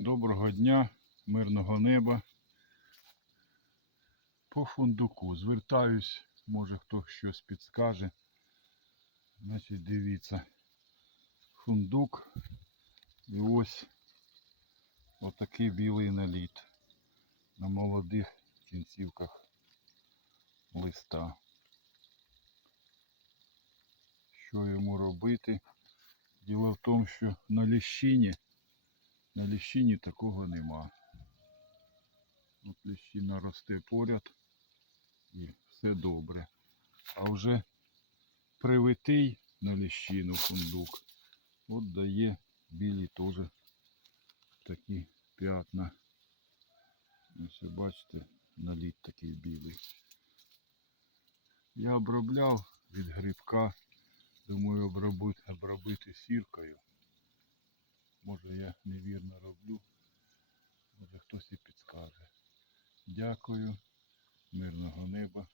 Доброго дня, мирного неба. По фундуку звертаюсь, може хто щось підскаже. Значить, дивіться. Фундук і ось отакий білий наліт на молодих кінцівках листа. Що йому робити? Діло в тому, що на ліщині на ліщині такого нема. От ліщина росте поряд і все добре. А вже привитий на ліщину фундук. От дає білі теж такі п'ятна. Ось бачите, наліт такий білий. Я обробляв від грибка. Думаю обробити, обробити сіркою. Може я невірно роблю. Може хтось і підскаже. Дякую. Мирного неба.